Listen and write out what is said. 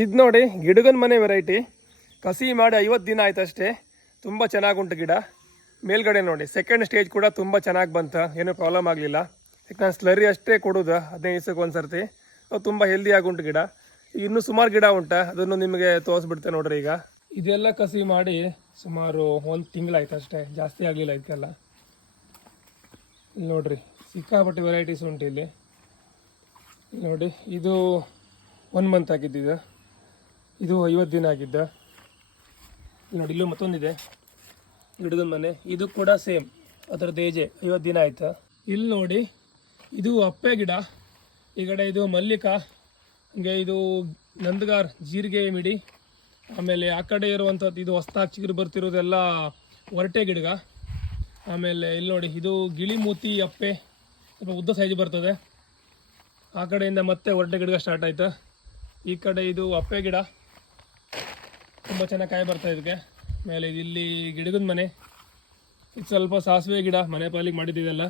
ಇದು ನೋಡಿ ಗಿಡಗನ ಮನೆ ವೆರೈಟಿ. ಕಸಿ ಮಾಡಿ 50 ದಿನ ಆಯ್ತು ಅಷ್ಟೇ. ತುಂಬ ಚೆನ್ನಾಗುಂಟು ಗಿಡ. ಮೇಲ್ಗಡೆ ನೋಡಿ ಸೆಕೆಂಡ್ ಸ್ಟೇಜ್ ಕೂಡ ತುಂಬ ಚೆನ್ನಾಗಿ ಬಂತು, ಏನೂ ಪ್ರಾಬ್ಲಮ್ ಆಗಲಿಲ್ಲ. ಯಾಕೆ ನಾನು ಸ್ಲರಿ ಅಷ್ಟೇ ಕೊಡೋದು 15 ದಿವಸಕ್ಕೆ ಒಂದು ಸರ್ತಿ. ತುಂಬ ಹೆಲ್ದಿ ಆಗುಂಟು ಗಿಡ. ಇನ್ನೂ ಸುಮಾರು ಗಿಡ ಉಂಟು, ಅದನ್ನು ನಿಮಗೆ ತೋರಿಸ್ಬಿಡ್ತೇನೆ ನೋಡ್ರಿ. ಈಗ ಇದೆಲ್ಲ ಕಸಿ ಮಾಡಿ ಸುಮಾರು 1 ತಿಂಗಳಾಯ್ತು ಅಷ್ಟೇ, ಜಾಸ್ತಿ ಆಗಲಿಲ್ಲ ಇದಕ್ಕೆಲ್ಲ. ಇಲ್ಲಿ ನೋಡ್ರಿ ಸಿಕ್ಕಾಪಟ್ಟೆ ವೆರೈಟೀಸ್ ಉಂಟು ಇಲ್ಲಿ. ನೋಡಿ ಇದು 1 ಮಂತ್ ಆಗಿದ್ದಿದ್ದು, ಇದು 50 ದಿನ ಆಗಿದ್ದ. ನೋಡಿ ಇಲ್ಲೂ ಮತ್ತೊಂದಿದೆ ಗಿಡದ ಮನೆ, ಇದು ಕೂಡ ಸೇಮ್ ಅದರದ್ದು ಏಜೆ 50 ದಿನ ಆಯ್ತು. ಇಲ್ಲಿ ನೋಡಿ ಇದು ಅಪ್ಪೆ ಗಿಡ, ಈ ಕಡೆ ಇದು ಮಲ್ಲಿಕಾ, ಹಾಗೆ ಇದು ನಂದಗಾರ್ ಜೀರಿಗೆ ಮಿಡಿ. ಆಮೇಲೆ ಆ ಕಡೆ ಇರುವಂಥದ್ದು ಇದು ಹೊಸ್ದಾಗಿ ಚಿಗುರು ಬರ್ತಿರೋದೆಲ್ಲ ಒರಟೆ ಗಿಡ. ಆಮೇಲೆ ಇಲ್ಲಿ ನೋಡಿ ಇದು ಗಿಳಿ ಮೂತಿ ಅಪ್ಪೆ, ಸ್ವಲ್ಪ ಉದ್ದ ಸೈಜ್ ಬರ್ತದೆ. ಆ ಕಡೆಯಿಂದ ಮತ್ತೆ ಒರಟೆ ಗಿಡ ಸ್ಟಾರ್ಟ್ ಆಯ್ತು. ಈ ಕಡೆ ಇದು ಅಪ್ಪೆ ಗಿಡ, ತುಂಬ ಚೆನ್ನಾಗಿ ಕಾಯಿ ಬರ್ತಾ ಇದಕ್ಕೆ. ಆಮೇಲೆ ಇಲ್ಲಿ ಗಿಡದ ಮನೆ, ಇದು ಸ್ವಲ್ಪ ಸಾಸಿವೆ ಗಿಡ ಮನೆ ಪಾಲಿಗೆ ಮಾಡಿದ್ದೀವಲ್ಲ.